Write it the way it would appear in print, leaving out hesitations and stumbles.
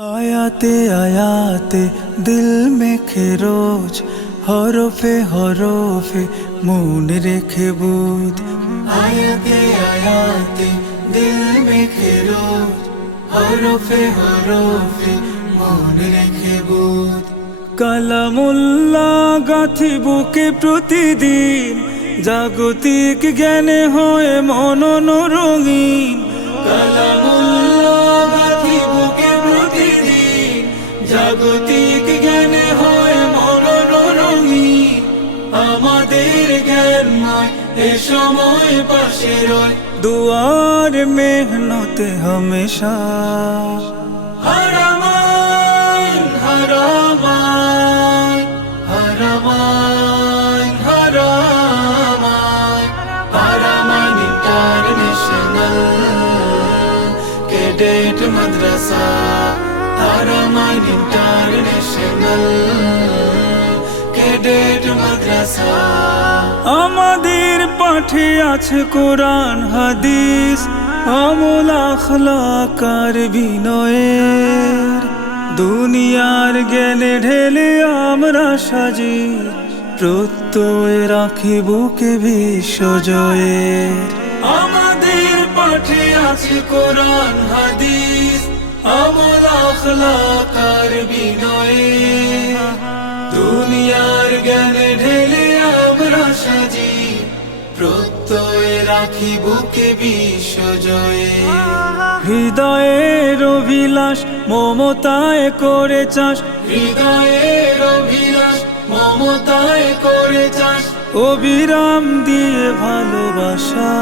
आयाते आयाते दिल में रोज हरफे हरफे मन रेखे बुध आयाते आयाते दिल में रोज हरफे हरफे मन रेखे बुध কালামুল্লাহ গাথি বুকে প্রতিদিন জাগতিক জ্ঞানে হয় মনন রঙিন কালামুল্লাহ গাথি বুকে প্রতিদিন জাগতিক জ্ঞানে হয় মনন রঙিন আমাদের জ্ঞানময় এ সময় পাশে রয় দুয়ার মেহনতে হমেশা Cadet Madrasa Haramain International Cadet Madrasa আমাদের পাঠে আছে কোরআন হাদিস আমল আখলাক আর বিনয়ের দুনিয়ার জ্ঞানে ঢেলে আমরা সাজি প্রত্যয় রাখি বুকে বিশ্বজয়ের আমাদের পাঠে আছে কোরআন হাদিস আমল আখলাক আর বিনয়ের দুনিয়ার জ্ঞানে ঢেলে আমরা সাজি প্রত্যয় রাখি বুকে বিশ্বজয়ের হৃদয়ের অভিলাষ মমতায় করে চাষ হৃদয়ের অভিলাষ মমতায় করে চাষ অবিরাম দিয়ে ভালোবাসা